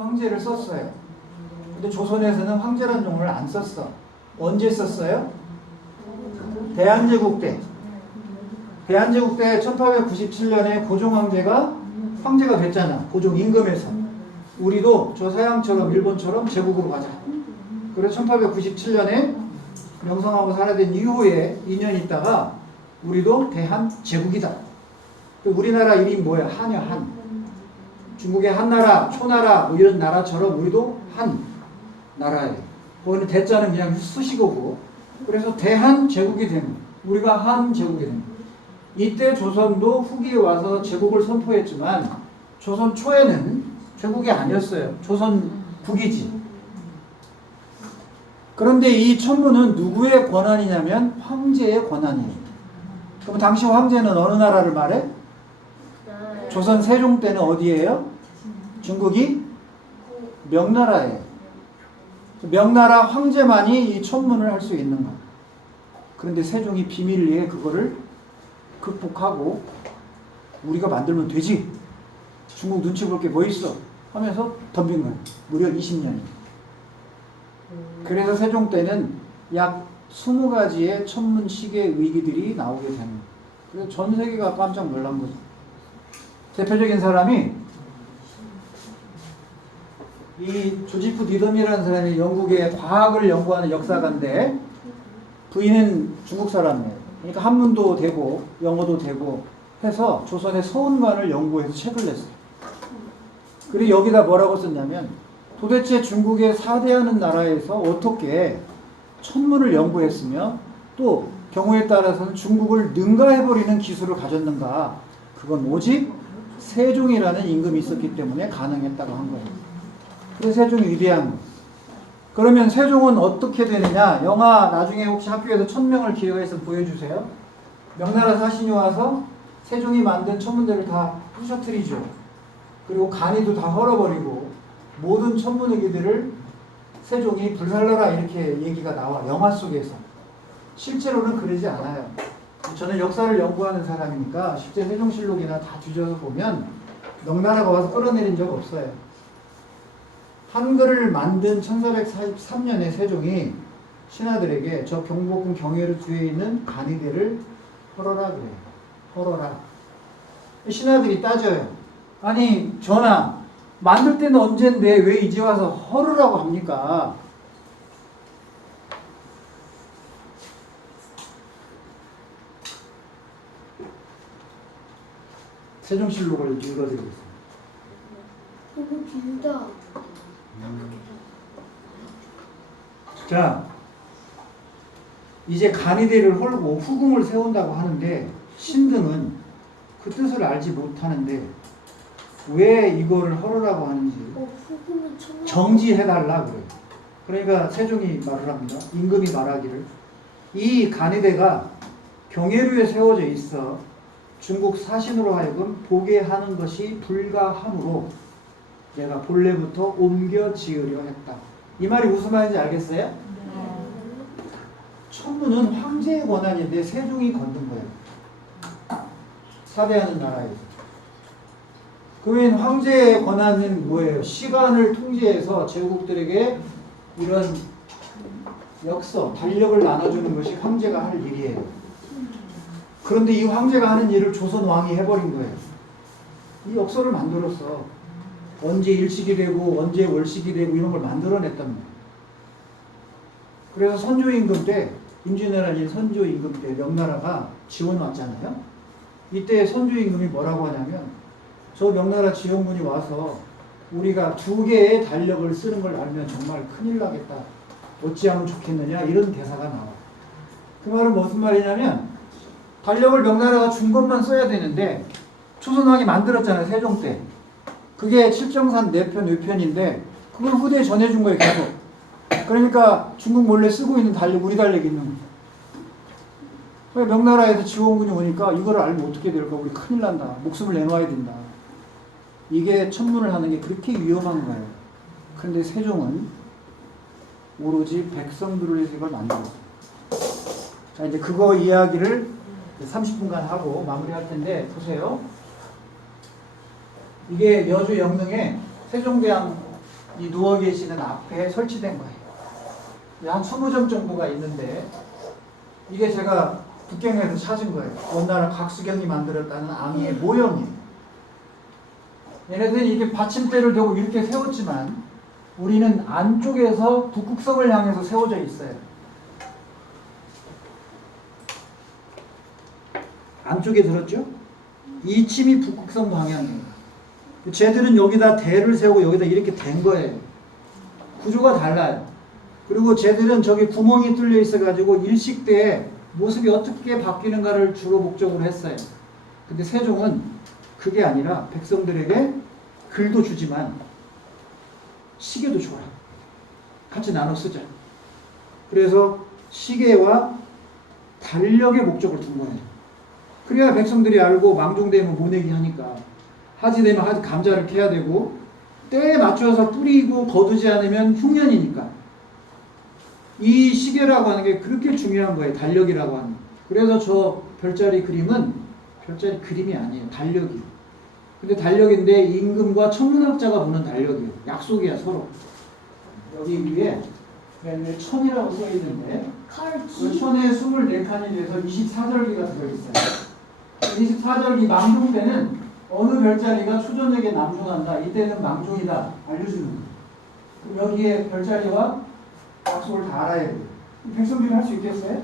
황제를 썼어요. 근데 조선에서는 황제라는 용어를 안 썼어. 언제 썼어요? 대한제국 때. 대한제국 때 1897년에 고종 황제가 황제가 됐잖아. 고종 임금에서. 우리도 저 서양처럼 일본처럼 제국으로 가자. 그래서 1897년에 명성하고 살아된 이후에 2년 있다가 우리도 대한제국이다. 우리나라 이름이 뭐야? 한이야, 한. 중국의 한나라, 초나라 뭐 이런 나라처럼 우리도 한 나라예요. 거기는 대자는 그냥 수식어고. 그래서 대한제국이 된 거예요. 우리가 한제국이 된 거예요. 이때 조선도 후기에 와서 제국을 선포했지만 조선 초에는 제국이 아니었어요. 조선 국이지. 그런데 이 천문은 누구의 권한이냐면 황제의 권한이에요. 그럼 당시 황제는 어느 나라를 말해? 조선 세종 때는 어디예요? 중국이 명나라예요. 명나라 황제만이 이 천문을 할 수 있는 거예요. 그런데 세종이 비밀리에 그거를 극복하고 우리가 만들면 되지. 중국 눈치 볼 게 뭐 있어? 하면서 덤빈 거예요. 무려 20년이. 그래서 세종 때는 약 20가지의 천문 시계 의기들이 나오게 되는 거예요. 그래서 전 세계가 깜짝 놀란 거죠. 대표적인 사람이 이 조지프 니덤이라는 사람이 영국의 과학을 연구하는 역사가인데 부인은 중국 사람이에요. 그러니까 한문도 되고 영어도 되고 해서 조선의 서운관을 연구해서 책을 냈어요. 그리고 여기다 뭐라고 썼냐면 도대체 중국의 4대하는 나라에서 어떻게 천문을 연구했으며 또 경우에 따라서는 중국을 능가해버리는 기술을 가졌는가. 그건 오직 세종이라는 임금이 있었기 때문에 가능했다고 한 거예요. 그래서 세종이 위대한 거예요. 그러면 세종은 어떻게 되느냐. 영화 나중에 혹시 학교에서 천명을 기획해서 보여주세요. 명나라 사신이 와서 세종이 만든 천문대를 다 부셔뜨리죠. 그리고 간이도 다 헐어버리고 모든 천문의기들을 세종이 불살라라 이렇게 얘기가 나와. 영화 속에서. 실제로는 그러지 않아요. 저는 역사를 연구하는 사람이니까 실제 세종실록이나 다 뒤져서 보면 명나라가 와서 끌어내린 적 없어요. 한글을 만든 1443년에 세종이 신하들에게 저 경복궁 경회로 뒤에 있는 간이대를 헐어라 그래요. 헐어라. 신하들이 따져요. 아니 전하, 만들 때는 언젠데 왜 이제 와서 헐으라고 합니까? 세종실록을 읽어드리겠습니다. 너무 길다. 자, 이제 간이대를 헐고 후궁을 세운다고 하는데 신등은 그 뜻을 알지 못하는데 왜 이거를 헐으라고 하는지 정지해달라 그래요. 그러니까 세종이 말을 합니다. 임금이 말하기를 이 간이대가 경회루에 세워져 있어 중국 사신으로 하여금 보게 하는 것이 불가하므로 내가 본래부터 옮겨 지으려 했다. 이 말이 무슨 말인지 알겠어요? 네. 천문은 황제의 권한인데 세종이 건든 거예요. 사대하는 나라에서. 그러면 황제의 권한은 뭐예요? 시간을 통제해서 제국들에게 이런 역서, 달력을 나눠주는 것이 황제가 할 일이에요. 그런데 이 황제가 하는 일을 조선 왕이 해버린 거예요. 이 역서를 만들었어. 언제 일식이 되고 언제 월식이 되고 이런 걸 만들어냈단 말이에요. 그래서 선조임금 때 임진왜란이 선조임금 때 명나라가 지원 왔잖아요. 이때 선조임금이 뭐라고 하냐면 저 명나라 지원군이 와서 우리가 2개의 달력을 쓰는 걸 알면 정말 큰일 나겠다. 어찌하면 좋겠느냐 이런 대사가 나와. 그 말은 무슨 말이냐면 달력을 명나라가 준 것만 써야 되는데 조선왕이 만들었잖아요. 세종 때. 그게 칠정산 4편, 5편인데 그걸 후대에 전해준 거예요. 계속. 그러니까 중국 몰래 쓰고 있는 달력, 우리 달력이 있는 거예요. 명나라에서 지원군이 오니까 이걸 알면 어떻게 될까? 우리 큰일 난다. 목숨을 내놔야 된다. 이게 천문을 하는 게 그렇게 위험한 거예요. 그런데 세종은 오로지 백성들을 위해서 이걸 만들었어요. 자, 이제 그거 이야기를 30분간 하고 마무리할 텐데 보세요. 이게 여주 영릉에 세종대왕 이 누워 계시는 앞에 설치된 거예요. 한 20점 정도가 있는데 이게 제가 북경에서 찾은 거예요. 원나라 각수경이 만들었다는 앙의 모형이에요. 얘네들이 이렇게 받침대를 대고 이렇게 세웠지만 우리는 안쪽에서 북극성을 향해서 세워져 있어요. 안쪽에 들었죠? 이 침이 북극성 방향이에요. 쟤들은 여기다 대를 세우고 여기다 이렇게 댄 거예요. 구조가 달라요. 그리고 쟤들은 저기 구멍이 뚫려 있어가지고 일식 때 모습이 어떻게 바뀌는가를 주로 목적으로 했어요. 근데 세종은 그게 아니라 백성들에게 글도 주지만 시계도 줘라. 같이 나눠 쓰자. 그래서 시계와 달력의 목적을 둔 거예요. 그래야 백성들이 알고 망종되면 모내기 하니까 하지 되면 하지 감자를 캐야 되고 때에 맞춰서 뿌리고 거두지 않으면 흉년이니까 이 시계라고 하는 게 그렇게 중요한 거예요. 달력이라고 하는. 그래서 저 별자리 그림은 별자리 그림이 아니에요. 달력이에요. 근데 달력인데 임금과 천문학자가 보는 달력이에요. 약속이야 서로. 여기 위에 맨 위에 천이라고 써 있는데 그 천에 24칸이 돼서 24절기가 들어있어요. 24절기 망종 때는 어느 별자리가 초저녁에 남종한다. 이때는 망종이다. 알려주는 거예요. 그럼 여기에 별자리와 약속을 다 알아야 돼요. 백성들이 할 수 있겠어요?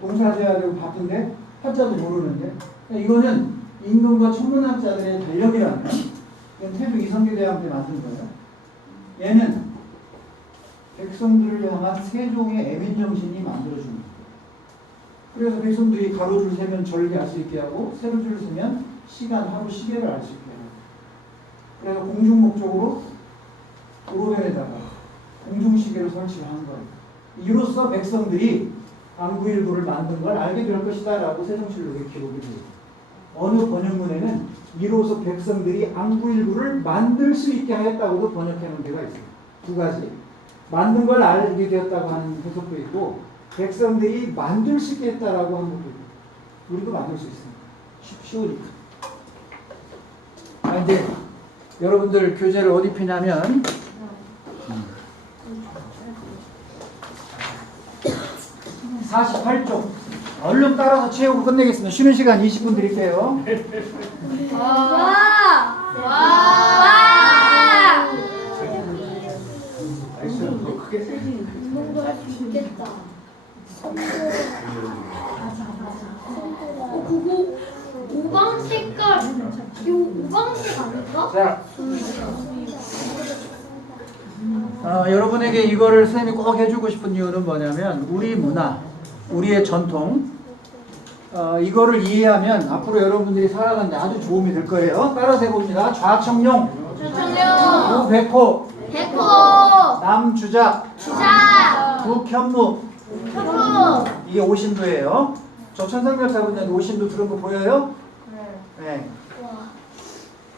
농사져야 되고 바쁜데 한자도 모르는데. 이거는 임금과 천문학자들의 달력이라는 거예요. 이건 태조 이성계대왕 때 만든 거예요. 얘는 백성들을 향한 세종의 애민정신이 만들어주는 거예요. 그래서 백성들이 가로줄 세면 절기 알 수 있게 하고 세로줄 세면 시간, 하루, 시계를 알 수 있게 해요. 그래서 공중 목적으로 도로변에다가 공중시계를 설치를 한 거예요. 이로써 백성들이 안구일보를 만든 걸 알게 될 것이다 라고 세종실록에 기록이 돼요. 어느 번역문에는 이로써 백성들이 안구일보를 만들 수 있게 하였다고도 번역해 놓은 데가 있어요. 두 가지. 만든 걸 알게 되었다고 하는 해석도 있고 백성들이 만들 수 있게 했다라고 하는 것도 있고 우리도 만들 수 있습니다. 쉬우니까. 이제 여러분들 교재를 어디 피냐면 48쪽 얼른 따라서 채우고 끝내겠습니다. 쉬는 시간 20분 드릴게요. 운동도 할 수 있겠다. 그거 오방 색깔 이거 오방색 아닐까? 자, 여러분에게 이거를 선생님이 꼭 해주고 싶은 이유는 뭐냐면 우리 문화, 우리의 전통 이거를 이해하면 앞으로 여러분들이 살아가는데 아주 도움이 될 거예요. 따라서 해봅니다. 좌청룡, 우백호, 남주작, 북현무. 이게 오신도예요. 저 천상열 잡은 오신도 들은 거 보여요? 네.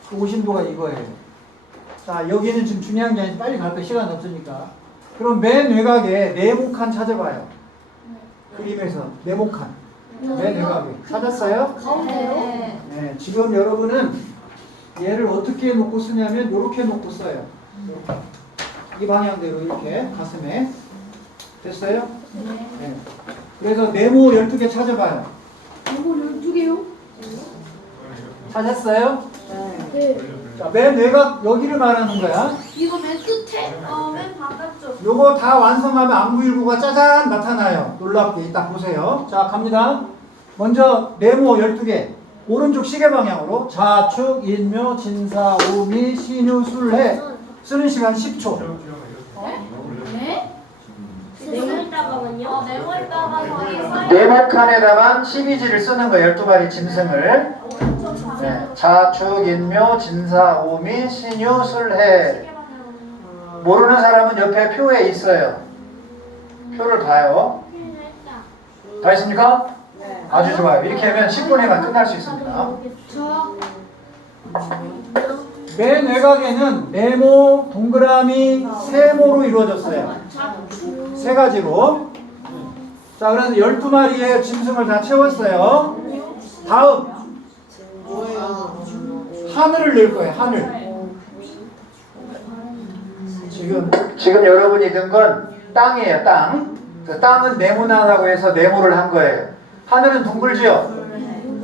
그 오신도가 이거예요. 자, 여기는 지금 중요한 게 아니라 빨리 갈 거예요. 시간 없으니까. 그럼 맨 외곽에 네모칸 찾아봐요. 그림에서 네모칸. 맨 외곽에. 찾았어요? 가운데요? 네. 지금 여러분은 얘를 어떻게 놓고 쓰냐면 이렇게 놓고 써요. 이 방향대로 이렇게 가슴에. 됐어요? 네. 그래서 네모 12개 찾아봐요. 네모 12개요? 찾았어요? 네. 자, 맨 외곽 여기를 말하는 거야. 이거 맨 끝에? 맨 바깥쪽. 요거 다 완성하면 안구일보가 짜잔 나타나요. 놀랍게. 이따 보세요. 자, 갑니다. 먼저 네모 12개. 오른쪽 시계 방향으로 자축, 인묘, 진사, 오미, 신유, 술해. 쓰는 시간 10초. 네? 네모에다가만요? 네모에다가 저기 써요. 네모칸에다가 12지를 쓰는 거예요. 12마리 짐승을. 네. 자축, 인묘, 진사, 오미, 신유, 술해. 모르는 사람은 옆에 표에 있어요. 표를 봐요. 다 했습니까? 네. 아주 좋아요. 이렇게 하면 10분에만 끝날 수 있습니다. 맨 외곽에는 네모, 동그라미, 세모로 이루어졌어요. 세 가지로. 자, 그래서 12마리의 짐승을 다 채웠어요. 다음 하늘을 낼 거예요. 하늘. 지금 여러분이 든 건 땅이에요, 땅. 그 땅은 네모나다고 해서 네모를 한 거예요. 하늘은 둥글지요?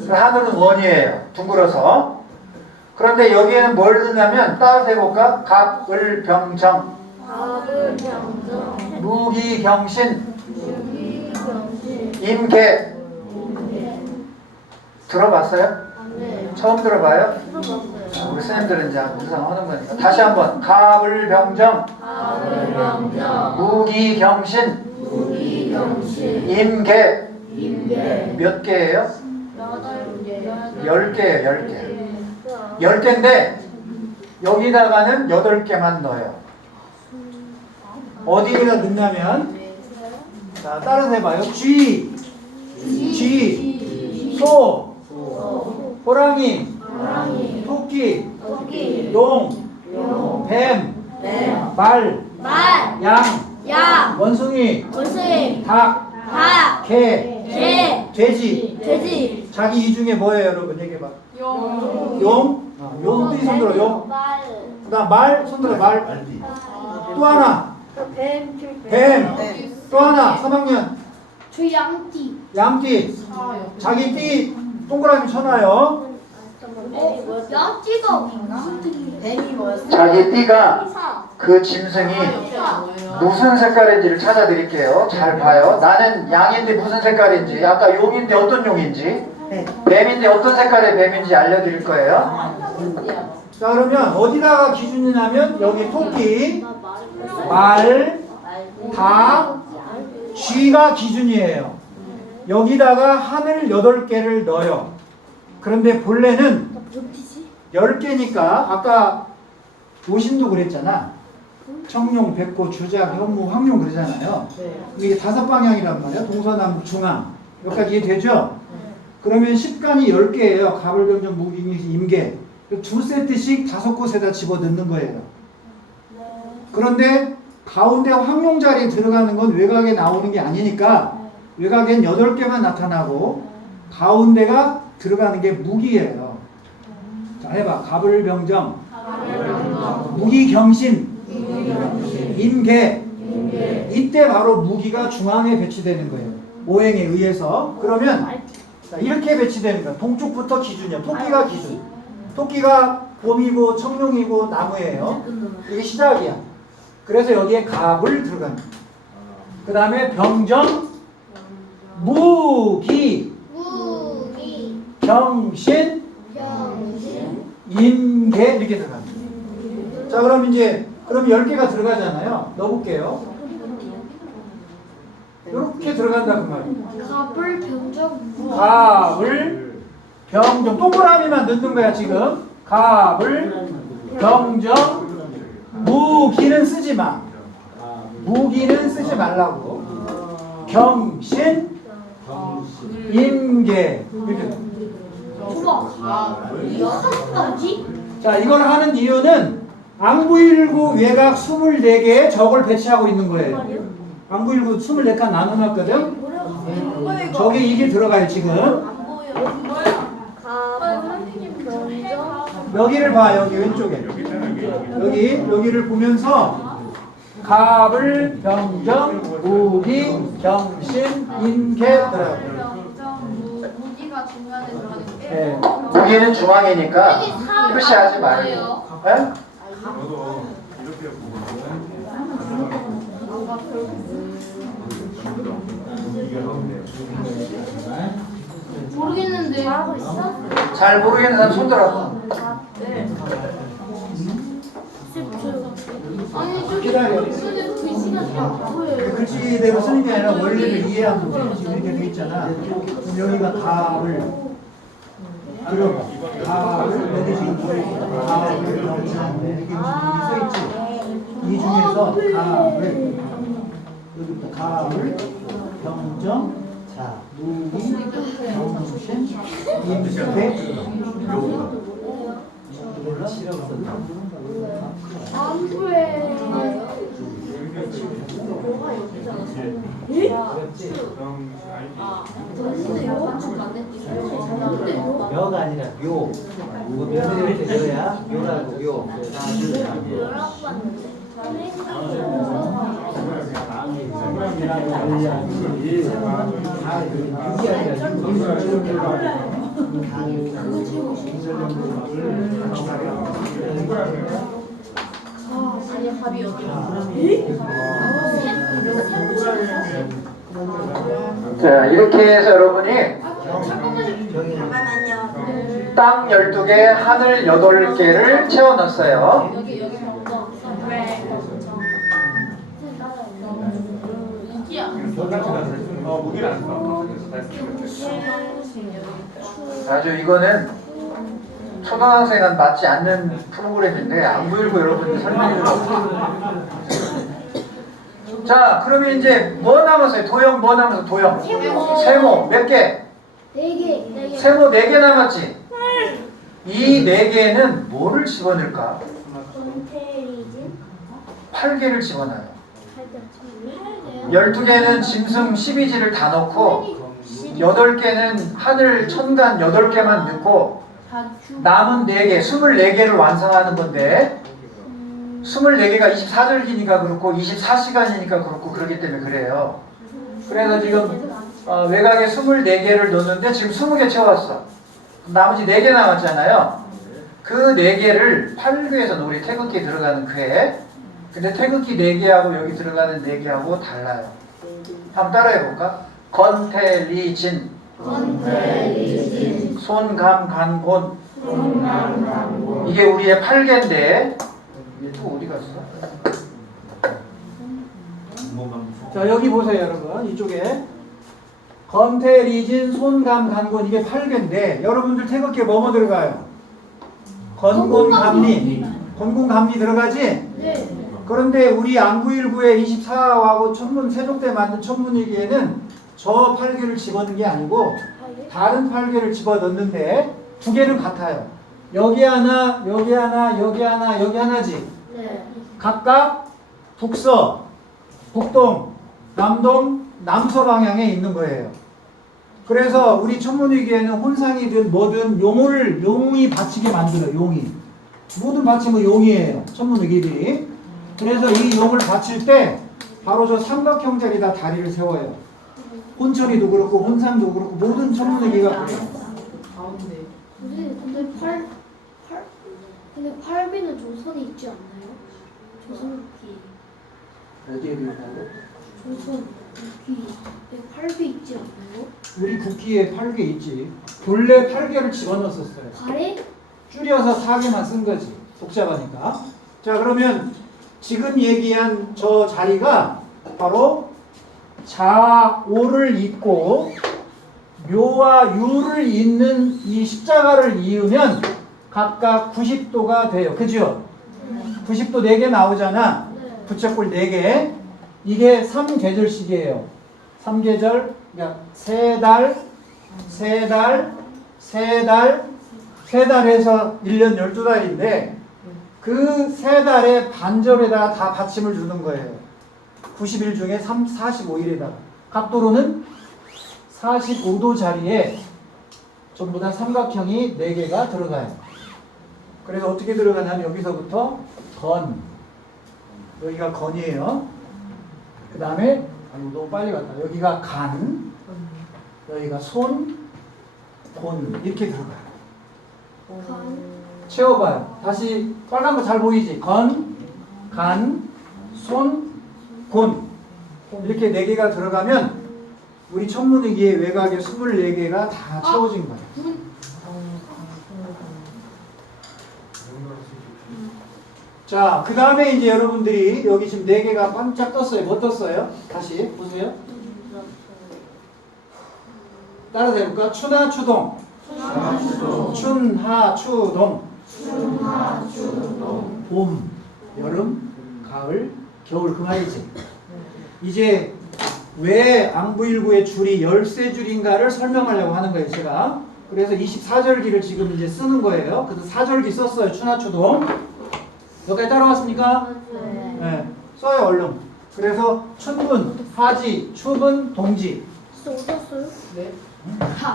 그 하늘은 원이에요. 둥글어서. 그런데 여기에는 뭘 넣냐면 따라서 해볼까? 갑을병정, 무기경신, 임계. 들어봤어요? 처음 들어봐요? 우리 선생님들은 이제 무상 하는 거니까. 다시 한번. 갑을병정, 무기경신, 임계. 몇 개예요? 10개예요, 10개. 10개인데 여기다가는 8개만 넣어요. 어디에다 넣냐면, 자, 따라서 해봐요. 쥐, 소, 호랑이, 토끼, 용, 뱀, 말, 양, 원숭이, 닭, 개, 돼지. 자기 이 중에 뭐예요, 여러분? 얘기해봐. 용? 용, 띠 손들어, 용. 그 다음 말, 손들어, 말. 또 하나, 뱀. 또 하나, 3학년. 저 양띠. 양띠. 자기 띠 동그라미 쳐놔요. 양띠가 무슨 뜻이에요? 자기 띠가 그 짐승이 무슨 색깔인지를 찾아드릴게요. 잘 봐요. 나는 양인데 무슨 색깔인지, 아까 용인데 어떤 용인지, 뱀인데 어떤 색깔의 뱀인지 알려드릴 거예요. 자, 그러면 어디다가 기준이냐면 여기 토끼, 말, 닭, 쥐가 기준이에요. 여기다가 하늘 8개를 넣어요. 그런데 본래는 10개니까 아까 오신도 그랬잖아. 청룡, 백호, 주작, 현무, 황룡 그러잖아요. 이게 5방향이란 말이야. 동서남북, 중앙. 여기까지 이해되죠? 그러면 10간이 10개예요. 갑을병정, 무기경신, 임계. 2세트씩 5곳에다 집어넣는 거예요. 그런데 가운데 황룡 자리에 들어가는 건 외곽에 나오는 게 아니니까 외곽엔 8개만 나타나고 가운데가 들어가는 게 무기예요. 자, 해봐. 갑을병정, 무기경신, 임계. 이때 바로 무기가 중앙에 배치되는 거예요. 오행에 의해서. 그러면 자, 이렇게 배치되는 거야. 동쪽부터 기준이야. 토끼가 기준. 토끼가 곰이고 청룡이고 나무예요. 이게 시작이야. 그래서 여기에 갑을 들어갑니다. 그 다음에 병정, 무기, 경신, 임계 이렇게 들어갑니다. 자, 그럼 이제 그럼 10개가 들어가잖아요. 넣어볼게요. 이렇게 들어간다 그 말이에요. 갑을 병정 갑을 병정 동그라미만 넣는 거야 지금. 갑을 병정 무기는 쓰지 마. 무기는 쓰지 말라고. 경신 임계 이렇게. 이거 하는 거지? 자, 이걸 하는 이유는 앙부일구 외곽 24개에 적을 배치하고 있는 거예요. 앙부일구 24칸 나눠놨거든. 저게 이게 들어가요 지금. 여기를 봐. 여기 왼쪽에 여기를 보면서 갑을 병정 무기 경신 임계 들어가요. 무기가 중간에 들어가는 게. 네. 무기는 중앙이니까 표시하지 말고. 네? 저도 이렇게 모르겠는데. 잘하고 있어? 잘 모르겠는 사람 손들어. 아니 저기 기다려. 글씨가 잘 보여요. 글씨대로 쓰는 게 아니라 원리를 이해하면 돼. 지금 이렇게 돼 있잖아. 그럼 여기가 갑을 들어봐. 갑을 여기 지금 보여. 갑을 병정 이렇게 써있지. 이 중에서 갑을 여기부터 갑을 병정 무기 경신 임계 안 보여. 묘가 아니라 묘. 뭐 며느리한테 묘야? 묘라고 묘. 아니 밥이 자, 이렇게 해서 여러분이 잠깐만요. 땅 12개, 하늘 8개를 채워 넣었어요. 여기 병도 왜? 이기야. 무기를 안 써. 아주 이거는 초등학생은 맞지 않는 프로그램인데 안 보이고 여러분이 설명해 주세요. 자, 그러면 이제 뭐 남았어요? 도형 뭐 남았어? 도형. 세모 몇 개? 4개. 세모 4개 남았지? 이 4개는 뭐를 집어넣을까? 콘테리즘 8개를 집어넣어요. 8개. 12개는 짐승 12지를 다 넣고 8개는 하늘 천간 8개만 넣고 남은 4개, 24개를 완성하는 건데 24개가 24절기니까 그렇고 24시간이니까 그렇고 그렇기 때문에 그래요. 그래서 지금 외곽에 24개를 넣었는데 지금 20개 채웠어. 나머지 4개 남았잖아요. 그 4개를 8궤에서 우리 태극기 들어가는 궤. 근데 태극기 4개하고 여기 들어가는 4개하고 달라요. 한번 따라해볼까? 건태리진, 손감간곤. 이게 우리의 8개인데 얘 또 어디 갔어? 자, 여기 보세요, 여러분. 이쪽에. 건태리진, 손감간곤. 이게 8개인데, 여러분들 태극기에 뭐뭐 들어가요? 건곤감리. 건곤감리 들어가지? 네. 그런데 우리 안구일구의 24하고 천문 세종때 만든 천문일기에는 저 8개를 집어넣는 게 아니고 다른 8개를 집어넣는데 2개는 같아요. 여기 하나, 여기 하나, 여기 하나, 여기 하나지. 네. 각각 북서, 북동, 남동, 남서 방향에 있는 거예요. 그래서 우리 천문일기에는 혼상이든 뭐든 용이 받치게 만들어요. 용이. 모든 받침은 용이에요. 천문일기들이. 그래서 이 용을 받칠 때 바로 저 삼각형 자리에다 다리를 세워요. 혼천이도 그렇고 혼상도 그렇고 모든 천문일기가 그래요. 근데 8비는 조선이 있지 않나요? 조선기. 어디에 비하고? 조선 국기. 8비 있지 않나요? 우리 국기에 8개 있지. 본래 8개를 집어넣었어요. 8에? 줄여서 4개만 쓴 거지. 복잡하니까. 자, 그러면 지금 얘기한 저 자리가 바로 좌오를 잇고 묘와 유를 잇는 이 십자가를 이으면 각각 90도가 돼요. 그죠? 90도 4개 나오잖아. 네. 부채꼴 4개. 이게 3계절씩이에요. 3계절, 그러니까 3달, 3달, 3달, 3달 해서 1년 12달인데 그 3달의 반절에다가 다 받침을 주는 거예요. 90일 중에 45일에다가. 각도로는 45도 자리에 전부 다 삼각형이 4개가 들어가요. 그래서 어떻게 들어가냐면 여기서부터 건, 여기가 건이에요. 그 다음에 너무 빨리 갔다. 여기가 간, 여기가 손, 곤 이렇게 들어가요. 채워봐요. 다시 빨간 거 잘 보이지? 건, 간, 손, 곤 이렇게 4개가 들어가면 우리 천문일기의 외곽에 24개가 다 채워진 거예요. 자, 그 다음에 이제 여러분들이 여기 지금 4개가 반짝 떴어요. 뭐 떴어요? 다시 보세요. 따라서 해볼까? 추나 추동. 춘하 추동. 봄, 여름, 가을, 겨울 그 말이지. 이제 왜 앙부일구의 줄이 13줄인가를 설명하려고 하는 거예요, 제가. 그래서 24절기를 지금 이제 쓰는 거예요. 그래서 4절기 썼어요, 추나추동. 여기까지 따라왔습니까? 네. 써요, 얼른. 그래서 춘분, 하지, 추분, 동지. 진짜 못 땄어요? 네.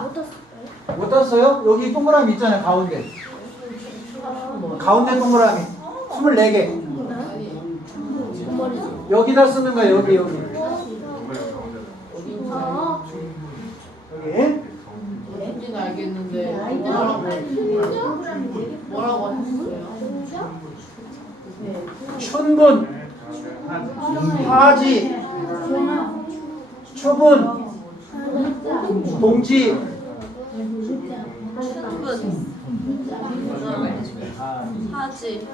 못 땄어요? 못 땄어요? 여기 동그라미 있잖아요, 가운데. 가운데 동그라미. 24개. 여기다 쓰는 거야, 여기. 여기. 뭔지는 알겠는데 뭐라고 하셨어요? 춘분, 하지, 추분, 동지, 하지.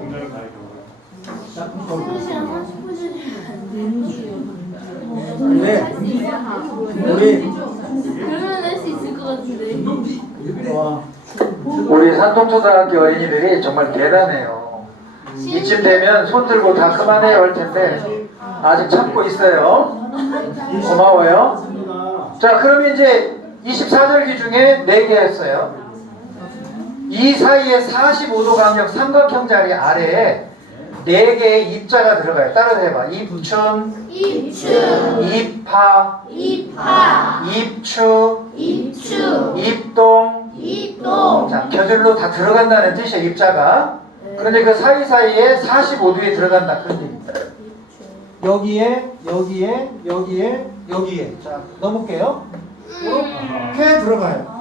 굉장히 다르죠. 네. 우리 그러면 할 수 있을 것 같은데. 와, 우리 산동초등학교 어린이들이 정말 대단해요. 이쯤 되면 손 들고 다 그만해요 할 텐데 아직 참고 있어요. 고마워요. 자, 그러면 이제 24절기 중에 4개 했어요. 이 사이에 45도 간격 삼각형 자리 아래에 4개의 입자가 들어가요. 따라서 해봐. 입춘, 입추, 입하, 입하, 입추, 입추, 입동. 입동. 자, 곁들로 다 들어간다는 뜻이에요, 입자가. 그런데 그 사이사이에 45도에 들어간다. 그런 얘기입니다. 여기에, 여기에, 여기에, 여기에. 자, 넣어볼게요. 이렇게 들어가요.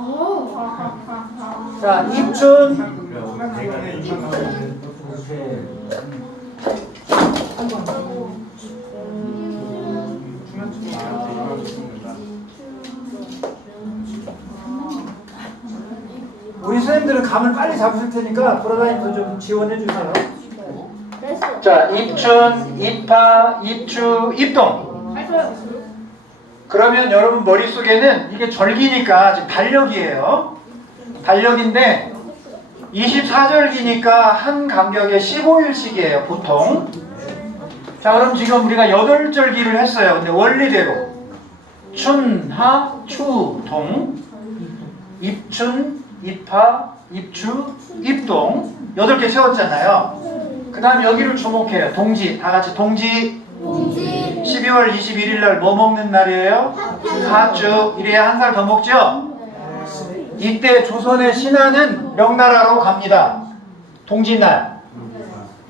자, 입춘, 우리 선생님들은 감을 빨리 잡으실 테니까 돌아다니면서 좀 지원해 주세요. 자, 입춘, 입하, 입추, 입동. 그러면 여러분 머릿속에는 이게 절기니까 지금 달력이에요. 달력인데 24절기니까 한 간격에 15일씩이에요, 보통. 자, 그럼 지금 우리가 8절기를 했어요. 근데 원리대로 춘, 하, 추, 동, 입춘, 입하, 입추, 입동 8개 세웠잖아요. 그 다음 여기를 주목해요. 동지, 다 같이 동지. 동지. 12월 21일 날 뭐 먹는 날이에요? 팥죽. 이래야 한 살 더 먹죠? 이때 조선의 신하는 명나라로 갑니다. 동지날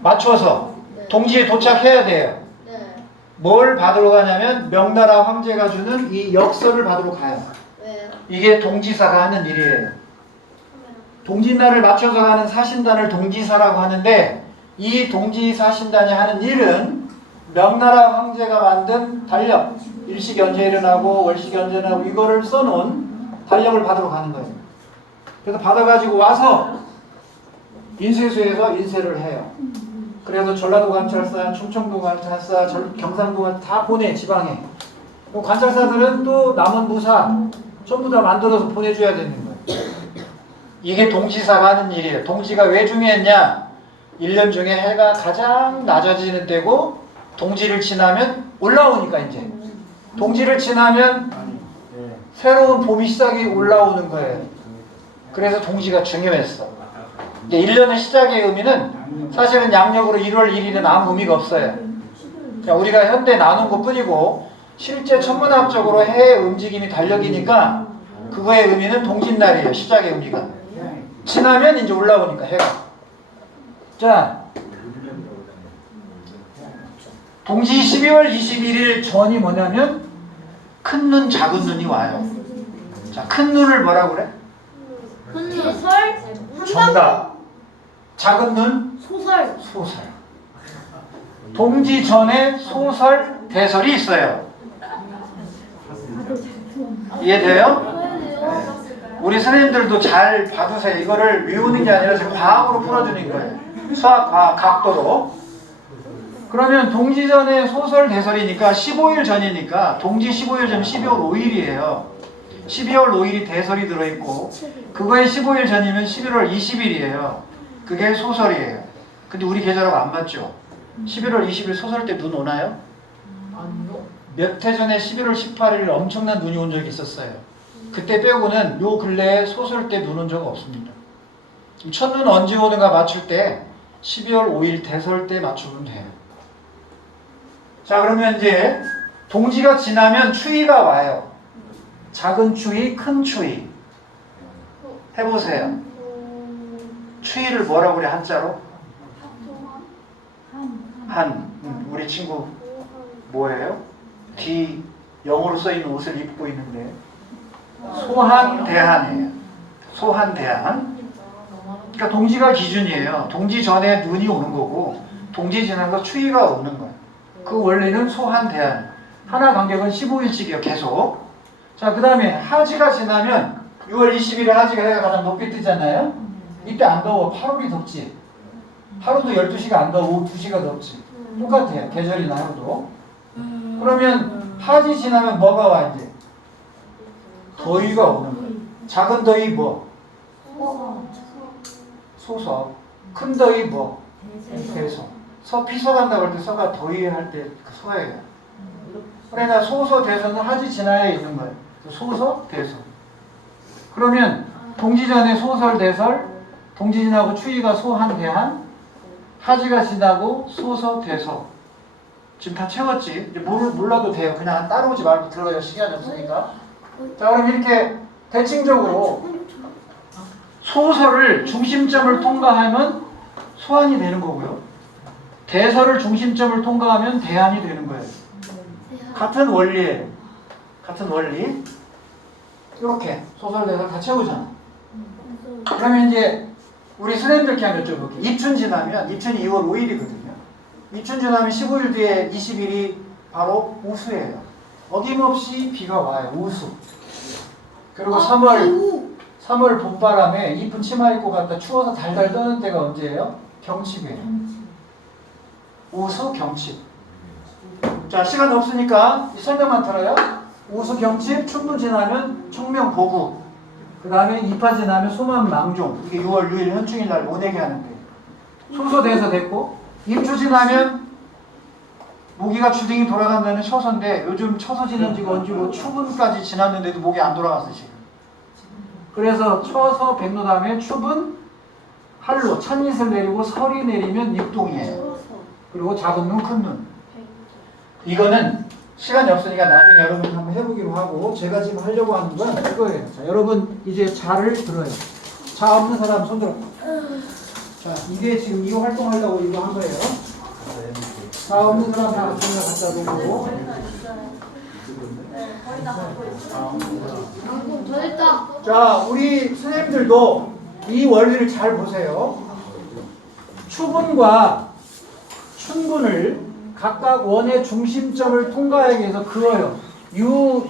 맞춰서 동지에 도착해야 돼요. 네. 뭘 받으러 가냐면 명나라 황제가 주는 이 역서를 받으러 가요. 네. 이게 동지사가 하는 일이에요. 동지날을 맞춰서 가는 사신단을 동지사라고 하는데 이 동지사신단이 하는 일은 명나라 황제가 만든 달력, 일식이 언제 일어나고 월식이 언제 일어나고 이거를 써놓은 달력을 받으러 가는 거예요. 그래서 받아가지고 와서 인쇄소에서 인쇄를 해요. 그래서 전라도 관찰사, 충청도 관찰사, 경상도 관찰사 다 보내, 지방에. 관찰사들은 또 남은 부사 전부 다 만들어서 보내줘야 되는 거예요. 이게 동지사가 하는 일이에요. 동지가 왜 중요했냐? 1년 중에 해가 가장 낮아지는 때고 동지를 지나면 올라오니까 이제 동지를 지나면 새로운 봄이 시작이 올라오는 거예요. 그래서 동지가 중요했어. 이제 1년의 시작의 의미는 사실은 양력으로 1월 1일은 아무 의미가 없어요. 그냥 우리가 현대 나눈 것 뿐이고 실제 천문학적으로 해의 움직임이 달력이니까 그거의 의미는 동짓날이에요. 시작의 의미가. 지나면 이제 올라오니까 해가. 자, 동지 12월 21일 전이 뭐냐면 큰 눈, 작은 눈이 와요. 자, 큰 눈을 뭐라고 그래? 소설. 정답. 작은 눈? 소설. 소설. 동지 전에 소설, 대설이 있어요. 이해돼요? 우리 선생님들도 잘 봐주세요. 이거를 외우는 게 아니라 지금 과학으로 풀어주는 거예요. 수학, 과학, 각도로. 그러면 동지 전에 소설, 대설이니까 15일 전이니까 동지 15일 전 12월 5일이에요. 12월 5일이 대설이 들어있고 그거에 15일 전이면 11월 20일이에요. 그게 소설이에요. 근데 우리 계절하고 안 맞죠? 11월 20일 소설 때 눈 오나요? 몇 해 전에 11월 18일 엄청난 눈이 온 적이 있었어요. 그때 빼고는 요 근래에 소설 때 눈 온 적 없습니다. 첫눈 언제 오는가 맞출 때 12월 5일 대설 때 맞추면 돼요. 자, 그러면 이제 동지가 지나면 추위가 와요. 작은 추위, 큰 추위. 해보세요. 추위를 뭐라고 그래 한자로? 한. 우리 친구 뭐예요? 뒤 영어로 써있는 옷을 입고 있는데 소한대한이에요. 소한대한. 그러니까 동지가 기준이에요. 동지 전에 눈이 오는 거고 동지 지나서 추위가 오는 거예요. 그 원리는 소한대한. 하나 간격은 15일씩이에요. 계속. 자, 그 다음에 하지가 지나면 6월 20일에 하지가 해가 가장 높게 뜨잖아요. 이때 안 더워. 8월이 덥지. 하루도 12시가 안 더워. 오후 2시가 덥지. 똑같아요. 계절이나 하루도. 그러면 하지 지나면 뭐가 와 이제? 더위가 오는 거예요. 작은 더위 뭐? 소서. 큰 더위 뭐? 대서. 피서 간다고 할 때 서가 더위 할 때 그 서예요. 그러니까 소서 대서는 하지 지나야 있는 거예요. 소서 대서. 그러면 동지 전에 소설 대설, 동지 지나고 추위가 소한 대한, 하지가 지나고 소서 대서. 지금 다 채웠지? 이제 몰라도 돼요. 그냥 따라오지 말고 들어가요. 시간이 없으니까. 자, 그럼 이렇게 대칭적으로 소설을 중심점을 통과하면 소한이 되는 거고요. 대설을 중심점을 통과하면 대한이 되는 거예요. 같은 원리예요. 같은 원리. 이렇게 소설 대설 다 채우잖아. 그러면 이제 우리 선생님들께 한번 여쭤볼게요. 입춘 지나면 입춘이 2월 5일이거든요. 입춘 지나면 15일 뒤에 20일이 바로 우수예요. 어김없이 비가 와요. 우수. 그리고 3월 봄바람에 이쁜 치마 입고 갔다 추워서 달달 떠는 때가 언제예요? 경칩이에요. 우수, 경칩. 자, 시간 없으니까 이 설명만 들어요. 우수, 경칩, 춘분 지나면 청명, 보구. 그 다음에 입하 지나면 소만, 망종. 이게 6월 6일 현충일 날 모내게 하는데. 소서 대서 됐고, 입추 지나면 모기가 주둥이 돌아간다는 처서인데 요즘 처서 지난 지가 언제고 추분까지 지났는데도 모기 안 돌아갔어 지금. 그래서 처서 백로 다음에 추분, 할로, 찬잇을 내리고 설이 내리면 입동이에요. 그리고 작은 눈, 큰 눈. 이거는 시간이 없으니까 나중에 여러분 한번 해보기로 하고 제가 지금 하려고 하는 건 이거예요. 자, 여러분 이제 자를 들어요. 자 없는 사람 손 들어. 자, 이게 지금 이거 활동하려고 이거 한 거예요. 자 없는 사람 다 손을 갖다 놓고. 더 됐다. 자, 우리 선생님들도 이 원리를 잘 보세요. 추분과 춘분을 각각 원의 중심점을 통과하기 위해서 그어요.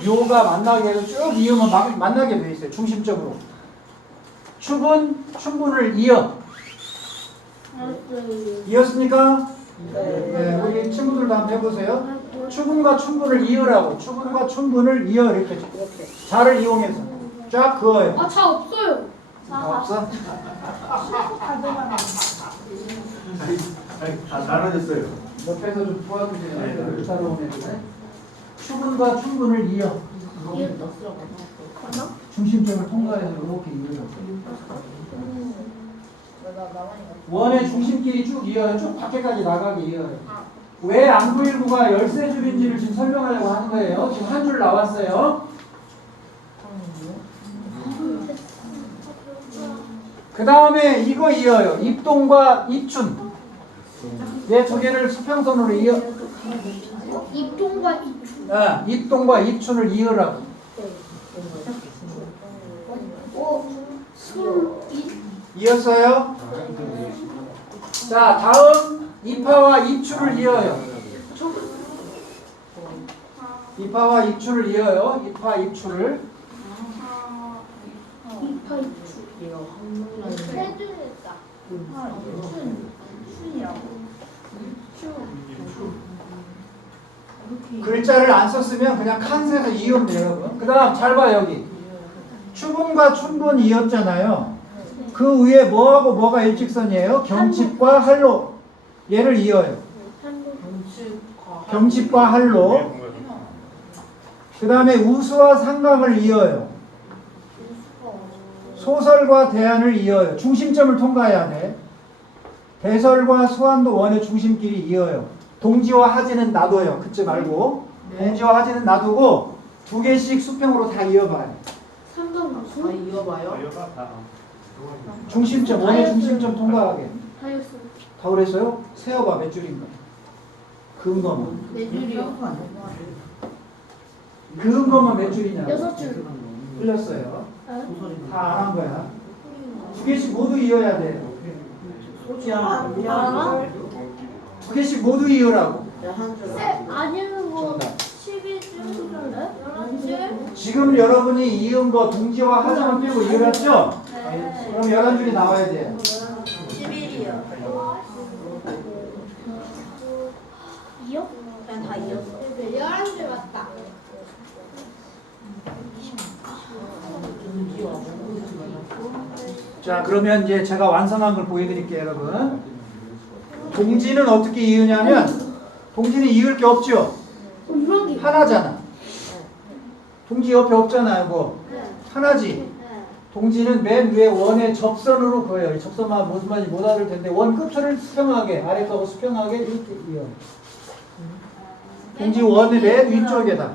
요가 만나게 해서 쭉 이으면 만나게 돼 있어요. 중심점으로. 추분, 춘분을 이어. 이었습니까? 네, 우리 친구들도 한번 해보세요. 추분과 춘분을 이으라고. 추분과 춘분을 이어 이렇게 자를 이용해서 쫙 그어요. 아, 차 없어요. 없어? 다 나눠졌어요. 옆에서 좀 도와주세요. 따라오면 추분과 춘분을 이어. 중심점을 통과해서 이렇게 이어요. 원의 중심끼리 쭉 이어요. 쭉 밖에까지 나가게 이어요. 왜 안구일구가 열쇠줄인지를 지금 설명하려고 하는 거예요. 지금 한 줄 나왔어요. 그 다음에 이거 이어요. 입동과 입춘. 얘 두 개를 수평선으로 이어. 입동과 입춘. 아, 입동과 입춘을 이으라고. 이었어요? 자, 다음 입하와 입추를 이어요. 입하와 입추를 이어요. 입하, 입추를. 입하 입춘. 글자를 안 썼으면 그냥 칸에서 이으면 돼요, 여러분. 그 다음 잘 봐요, 여기. 추분과 춘분 이었잖아요. 그 위에 뭐하고 뭐가 일직선이에요? 경칩과 할로. 얘를 이어요. 경칩과 할로. 그 다음에 우수와 상강을 이어요. 소설과 대안을 이어요. 중심점을 통과해야 돼. 대설과 소환도 원의 중심끼리 이어요. 동지와 하지는 놔둬요. 그치 말고. 동지와 하지는 놔두고 두 개씩 수평으로 다 이어봐요. 상관없어. 이어봐요. 이어가 다. 중심점, 원의 중심점 통과하게. 다이었어요. 다 그랬어요? 세어봐, 몇 줄인가? 근거만. 네 줄이요. 근거만 몇 줄이냐? 6줄. 틀렸어요. 아? 다 안 한 거야. 두 개씩 모두 이어야 돼. 두 개씩 모두 이어라고. 아니면 뭐 정답. 12줄? 11줄? 지금 여러분이 이은 거 동지와 하자만 빼고 이어놨죠? 네. 그럼 11줄이 나와야 돼. 11이요. 2요? 그냥 다 이었어. 11줄 맞다. 자, 그러면 이제 제가 완성한 걸 보여드릴게요, 여러분. 동지는 어떻게 이으냐면, 동지는 이을 게 없죠? 이런 게. 하나잖아. 동지 옆에 없잖아, 이거. 네. 하나지. 네. 동지는 맨 위에 원의 접선으로 그어요. 이 접선만 무슨 말인지 못 알을 텐데, 원 끝을 수평하게, 아래 거하고 수평하게 이렇게 이어. 동지 원의 맨 위쪽에다.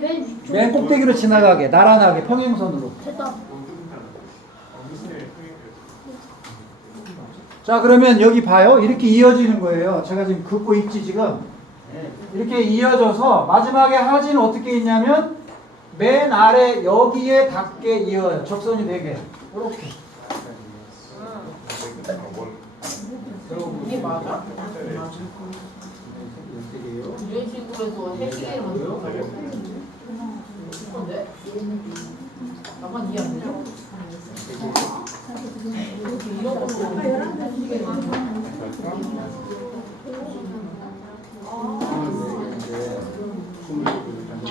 맨 위쪽. 맨 꼭대기로 지나가게, 나란하게, 평행선으로. 됐다. 자, 그러면 여기 봐요. 이렇게 이어지는 거예요. 제가 지금 긋고 있지, 지금. 이렇게 이어져서 마지막에 하지는 어떻게 있냐면 맨 아래 여기에 닿게 이어요. 접선이 되게. 이렇게. 이게 맞아? 이런 식으로 해서 해시계를 만들어? 근데? 나만 이해 안 되죠? 이런 걸로 해시계를 만들어?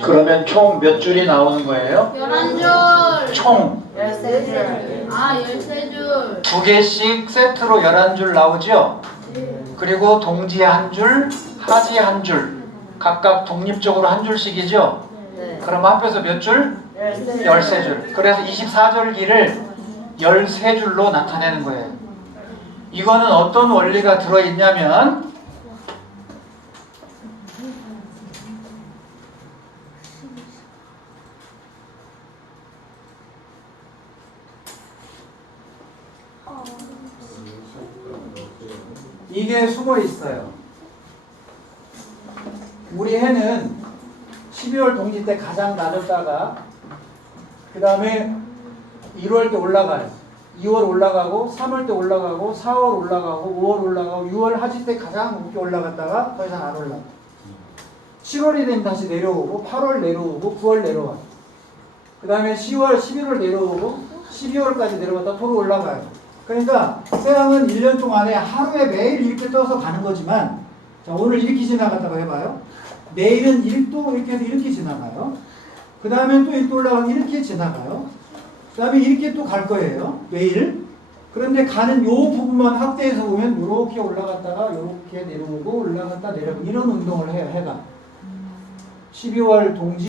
그러면 총 몇 줄이 나오는 거예요? 11줄! 총 13줄. 아 13줄! 두 개씩 세트로 11줄 나오죠? 그리고 동지 한 줄, 하지 한 줄. 각각 독립적으로 한 줄씩이죠? 네. 그럼 합해서 몇 줄? 13줄. 13줄. 그래서 24절기를 13줄로 나타내는 거예요. 이거는 어떤 원리가 들어있냐면 이게 숨어 있어요. 우리 해는 12월 동지 때 가장 낮았다가 그 다음에 1월 때 올라가요. 2월 올라가고 3월 때 올라가고 4월 올라가고 5월 올라가고 6월 하지 때 가장 높게 올라갔다가 더 이상 안 올라가. 7월이 되면 다시 내려오고 8월 내려오고 9월 내려와. 그 다음에 10월, 11월 내려오고 12월까지 내려갔다 토로 올라가요. 그러니까 태양은 1년 동안에 하루에 매일 이렇게 떠서 가는 거지만 자, 오늘 이렇게 지나갔다고 해봐요. 내일은 1도 이렇게 해서 이렇게 지나가요. 그 다음에 또 1도 올라가면 이렇게 지나가요. 그 다음에 이렇게 또 갈 거예요. 매일. 그런데 가는 요 부분만 확대해서 보면 이렇게 올라갔다가 이렇게 내려오고 올라갔다 내려오고 이런 운동을 해요. 해가. 12월 동지